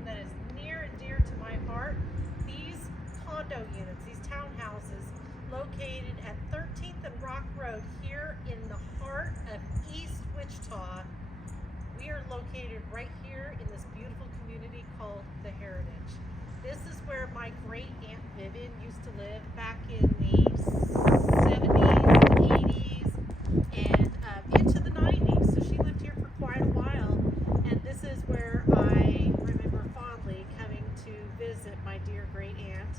something that is near and dear to my heart. These condo units, these townhouses, located at 13th and Rock Road here in the heart of East Wichita. We are located right here in this beautiful community called The Heritage. This is where my Great Aunt Vivian used to live back in the 70s, 80s, and into the 90s. So she lived here for quite a while, and this is where I remember fondly coming to visit my dear Great Aunt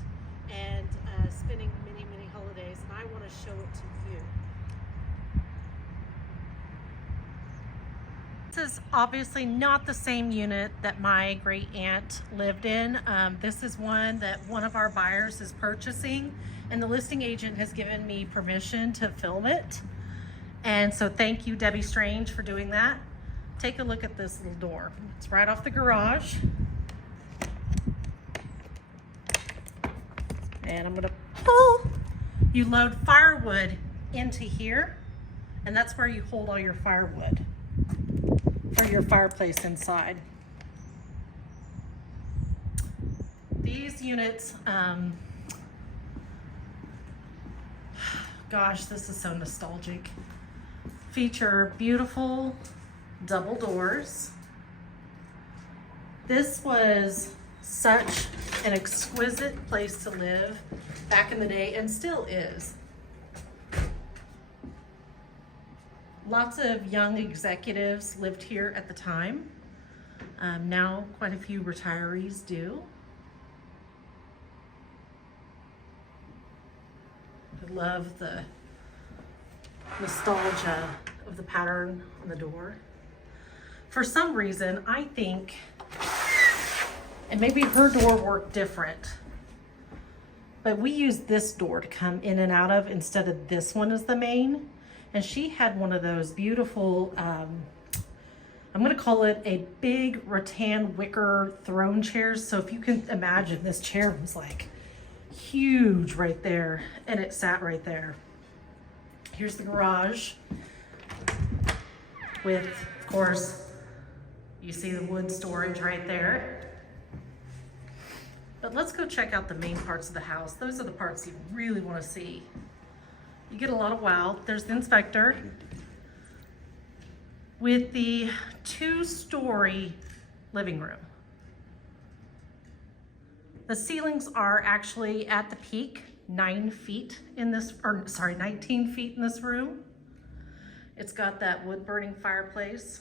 and spending many, many holidays, and I want to show it to you. This is obviously not the same unit that my great aunt lived in. This is one that one of our buyers is purchasing, and the listing agent has given me permission to film it. And so thank you, Debbie Strange, for doing that. Take a look at this little door. It's right off the garage. And I'm gonna pull. You load firewood into here, and that's where you hold all your firewood for your fireplace inside. These units, gosh, this is so nostalgic. Feature beautiful double doors. This was such an exquisite place to live back in the day, and still is. Lots of young executives lived here at the time. Now quite a few retirees do. I love the nostalgia of the pattern on the door. For some reason, I think, and maybe her door worked different, but we used this door to come in and out of instead of this one as the main. And she had one of those beautiful, I'm gonna call it a big rattan wicker throne chairs. So if you can imagine, this chair was like huge right there, and it sat right there. Here's the garage with, of course, you see the wood storage right there. But let's go check out the main parts of the house. Those are the parts you really want to see. You get a lot of wow. There's the inspector with the 2-story living room. The ceilings are actually at the peak 19 feet in this room. It's got that wood burning fireplace.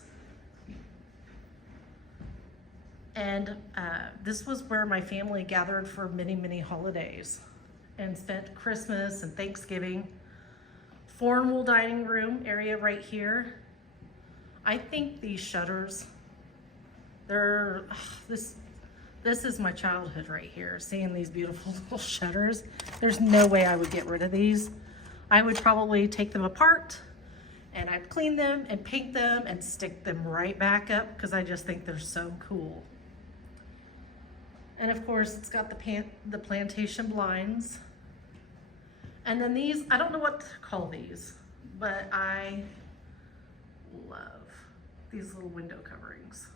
And this was where my family gathered for many, many holidays and spent Christmas and Thanksgiving. Formal dining room area right here. I think these shutters, this is my childhood right here, seeing these beautiful little shutters. There's no way I would get rid of these. I would probably take them apart and I'd clean them and paint them and stick them right back up because I just think they're so cool. And of course, it's got the plantation blinds. And then these, I don't know what to call these, but I love these little window coverings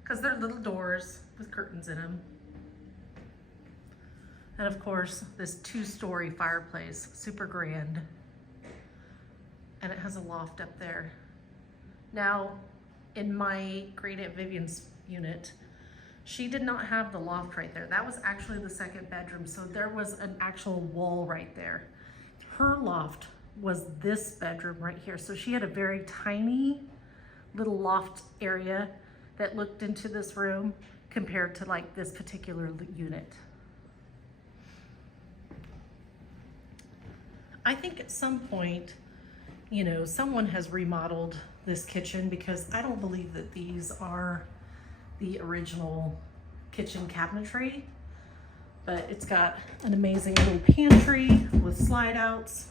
because they're little doors with curtains in them. And of course, this 2-story fireplace, super grand. And it has a loft up there. Now, in my Great Aunt Vivian's unit, she did not have the loft right there. That was actually the second bedroom, so there was an actual wall right there. Her loft was this bedroom right here. So she had a very tiny little loft area that looked into this room compared to like this particular unit. I think at some point, you know, someone has remodeled this kitchen because I don't believe that these are the original kitchen cabinetry, but it's got an amazing little pantry with slide outs,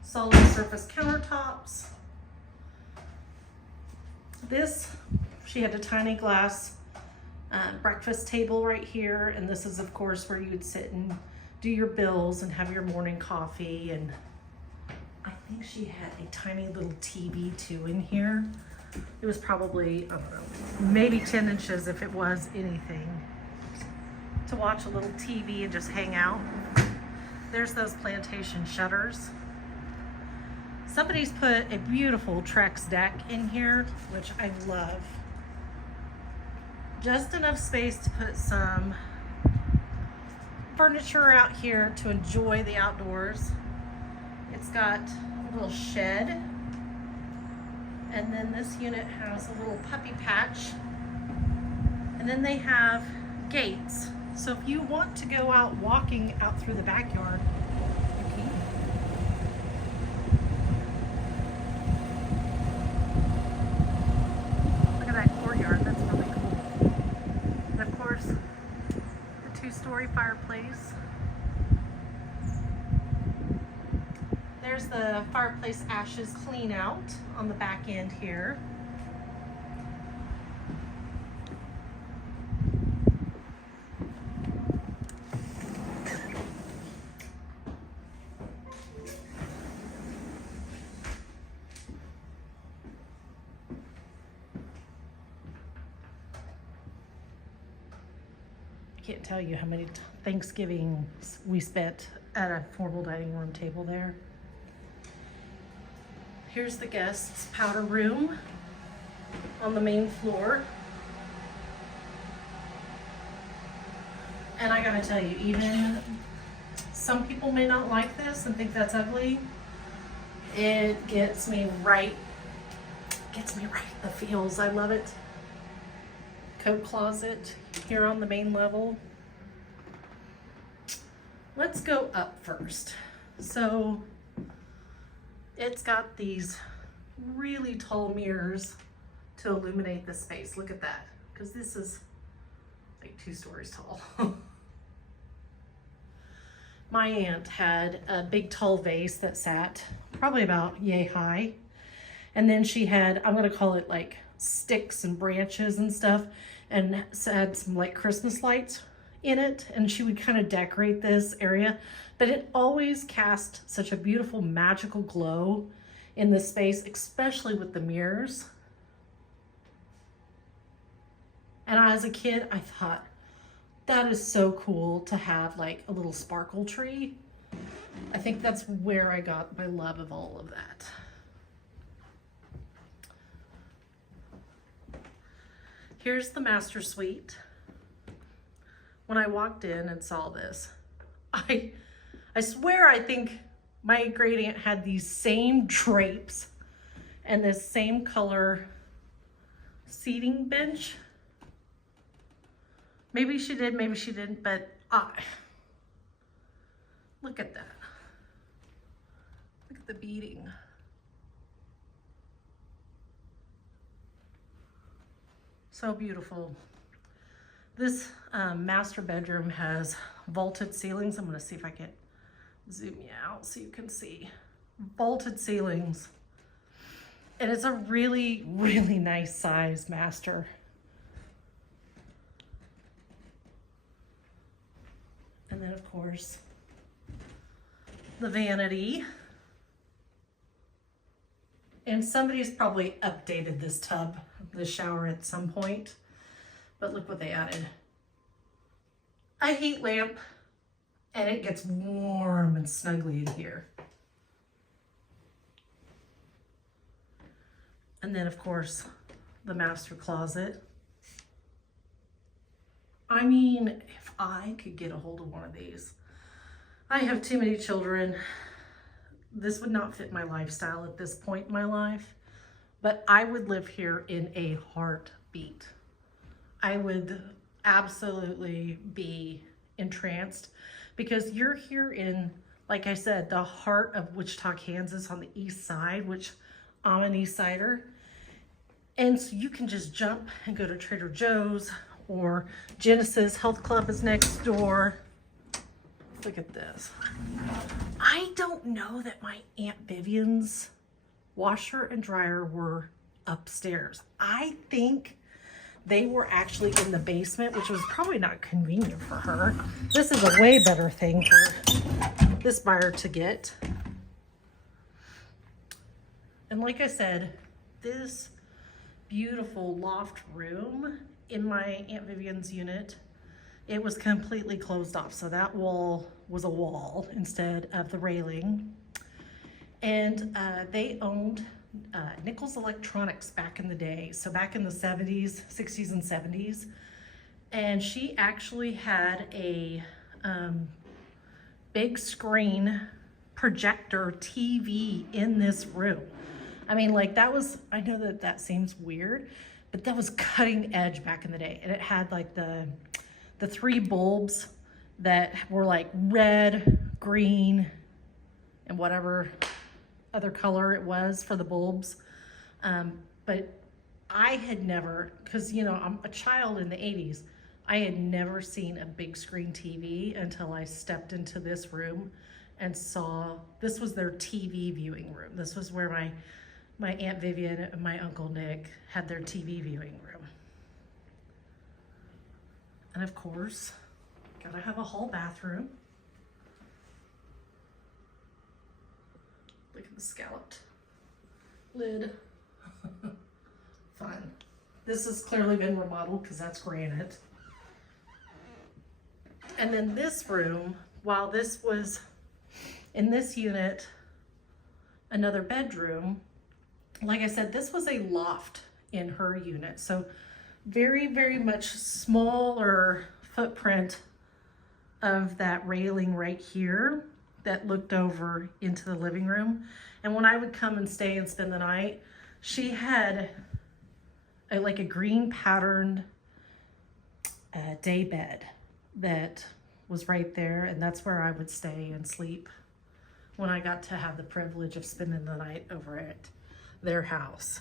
solid surface countertops. She had a tiny glass breakfast table right here, and this is of course where you'd sit and do your bills and have your morning coffee. And I think she had a tiny little TV too in here. It was probably, I don't know, maybe 10 inches if it was anything. To watch a little TV and just hang out. There's those plantation shutters. Somebody's put a beautiful Trex deck in here, which I love. Just enough space to put some furniture out here to enjoy the outdoors. It's got a little shed. And then this unit has a little puppy patch. And then they have gates. So if you want to go out walking out through the backyard, you can. Look at that courtyard, that's really cool. And of course, the 2-story fireplace. There's the fireplace ashes clean out on the back end here. I can't tell you how many Thanksgivings we spent at a formal dining room table there. Here's the guests' powder room on the main floor. And I gotta tell you, even some people may not like this and think that's ugly. It gets me right in the feels. I love it. Coat closet here on the main level. Let's go up first. So it's got these really tall mirrors to illuminate the space. Look at that, because this is like 2 stories tall. My aunt had a big tall vase that sat probably about yay high. And then she had, I'm gonna call it like sticks and branches and stuff, and had some like Christmas lights in it. And she would kind of decorate this area, but it always cast such a beautiful magical glow in this space, especially with the mirrors. And as a kid, I thought, that is so cool to have like a little sparkle tree. I think that's where I got my love of all of that. Here's the master suite. When I walked in and saw this, I swear I think my great aunt had these same drapes and this same color seating bench. Maybe she did, maybe she didn't, but look at that. Look at the beading. So beautiful. This master bedroom has vaulted ceilings. I'm gonna see if I can zoom you out so you can see. Vaulted ceilings. And it's a really, really nice size master. And then of course, the vanity. And somebody's probably updated this tub, the shower at some point, but look what they added. A heat lamp, and it gets warm and snuggly in here. And then of course, the master closet. I mean, if I could get a hold of one of these. I have too many children. This would not fit my lifestyle at this point in my life, but I would live here in a heartbeat. I would absolutely be entranced because you're here in, like I said, the heart of Wichita, Kansas on the east side, which I'm an east sider. And so you can just jump and go to Trader Joe's, or Genesis Health Club is next door. Look at this. I don't know that my Aunt Vivian's washer and dryer were upstairs. I think they were actually in the basement, which was probably not convenient for her. This is a way better thing for this buyer to get. And like I said, this beautiful loft room in my Aunt Vivian's unit. It was completely closed off, so that wall was a wall instead of the railing. And they owned Nichols Electronics back in the day, so back in the 70s, 60s and 70s. And she actually had a big screen projector TV in this room. I mean, like, that was, I know that that seems weird, but that was cutting edge back in the day. And it had like the 3 bulbs that were like red, green, and whatever other color it was for the bulbs. But I had never, because, you know, I'm a child in the 80s, I had never seen a big screen TV until I stepped into this room and saw, this was their TV viewing room. This was where my Aunt Vivian and my Uncle Nick had their TV viewing room. And of course, gotta have a hall bathroom. Look at the scalloped lid. Fun. This has clearly been remodeled because that's granite. And then this room, while this was in this unit, another bedroom, like I said, this was a loft in her unit. So very, very much smaller footprint of that railing right here that looked over into the living room. And when I would come and stay and spend the night, she had like a green patterned day bed that was right there, and that's where I would stay and sleep when I got to have the privilege of spending the night over at their house.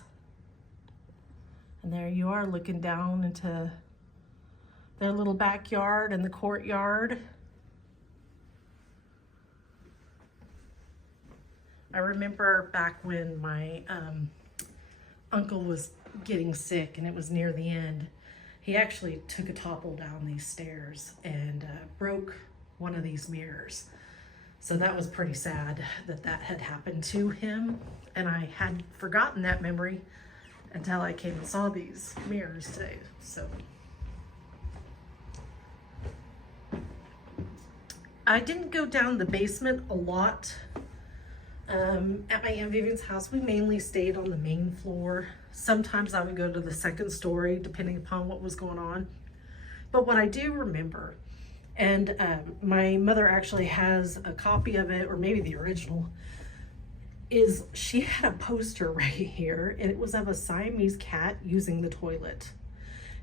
And there you are looking down into their little backyard and the courtyard. I remember back when my uncle was getting sick and it was near the end, he actually took a topple down these stairs and broke one of these mirrors. So that was pretty sad that that had happened to him. And I had forgotten that memory until I came and saw these mirrors today. So I didn't go down the basement a lot. At my Aunt Vivian's house, we mainly stayed on the main floor. Sometimes I would go to the second story, depending upon what was going on. But what I do remember, and my mother actually has a copy of it, or maybe the original, is she had a poster right here, and it was of a Siamese cat using the toilet.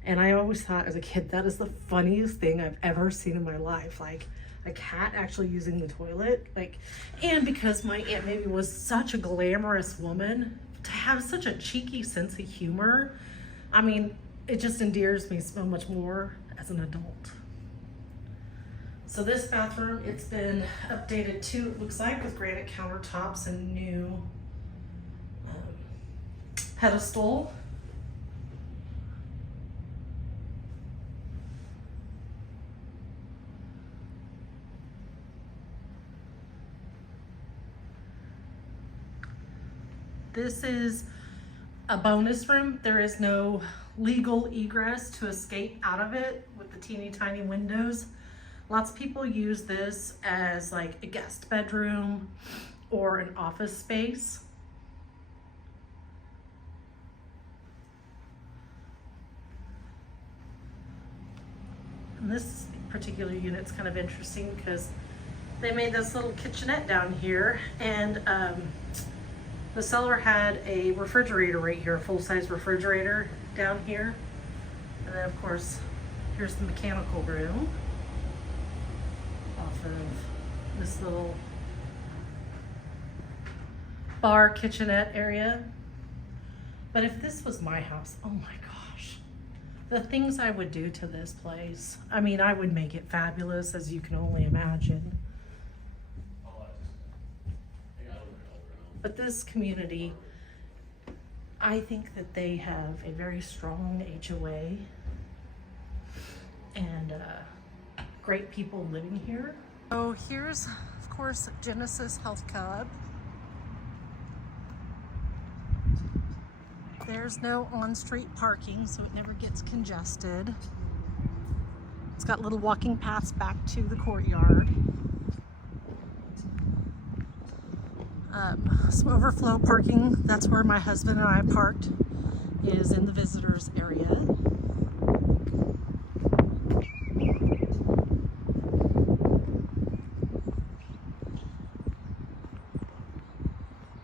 And I always thought as a kid, that is the funniest thing I've ever seen in my life. Like, a cat actually using the toilet. Like, and because my Aunt Vivian was such a glamorous woman, to have such a cheeky sense of humor, I mean, it just endears me so much more as an adult. So this bathroom, it's been updated too, it looks like, with granite countertops and new pedestal. This is a bonus room. There is no legal egress to escape out of it with the teeny tiny windows. Lots of people use this as like a guest bedroom or an office space. And this particular unit's kind of interesting because they made this little kitchenette down here, and the seller had a refrigerator right here, a full-size refrigerator down here. And then of course, here's the mechanical room off of this little bar kitchenette area. But if this was my house, oh my gosh, the things I would do to this place. I mean, I would make it fabulous, as you can only imagine. But this community, I think that they have a very strong HOA and great people living here. So here's, of course, Genesis Health Club. There's no on-street parking, so it never gets congested. It's got little walking paths back to the courtyard. Some overflow parking, that's where my husband and I parked, is in the visitors area.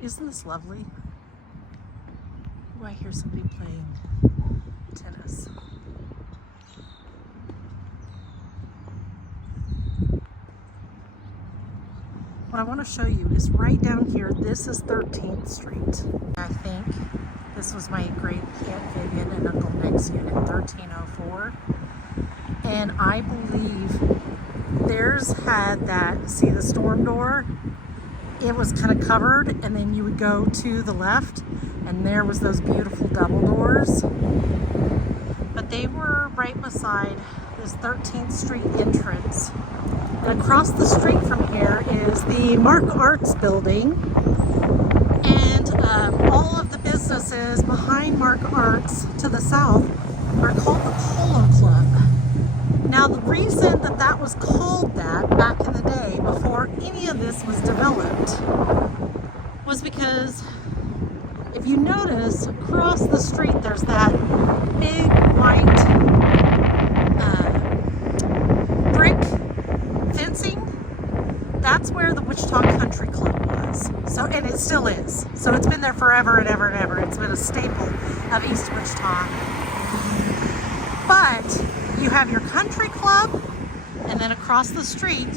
Isn't this lovely? Oh, I hear somebody playing tennis. What I want to show you is right down here. This is 13th Street. I think this was my Great Aunt Vivian and Uncle Nick's unit, 1304. And I believe theirs had that, see the storm door? It was kind of covered, and then you would go to the left, and there was those beautiful double doors. But they were right beside this 13th Street entrance. And across the street from here is the Mark Arts building, and all of the businesses behind Mark Arts to the south are called the Polo Club. Now, the reason that that was called that back in the day, before any of this was developed, was because if you notice across the street there's that big white brick fencing. That's where the Wichita Country Club was. So, and it still is. So it's been there forever and ever and ever. It's been a staple of East Wichita. But you have your country club, and then across the street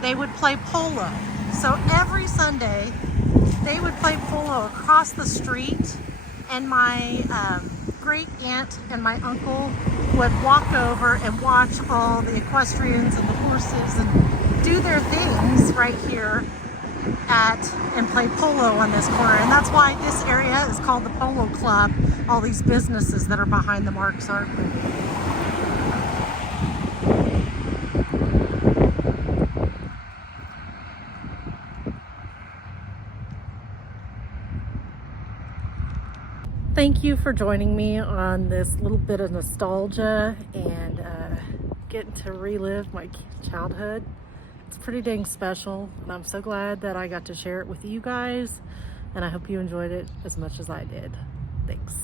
they would play polo. So every Sunday they would play polo across the street, and my great aunt and my uncle would walk over and watch all the equestrians and the horses and do their things right here and play polo on this corner. And that's why this area is called the Polo Club, all these businesses that are behind the Marks Art. Thank you for joining me on this little bit of nostalgia and getting to relive my childhood. It's pretty dang special, and I'm so glad that I got to share it with you guys, and I hope you enjoyed it as much as I did. Thanks.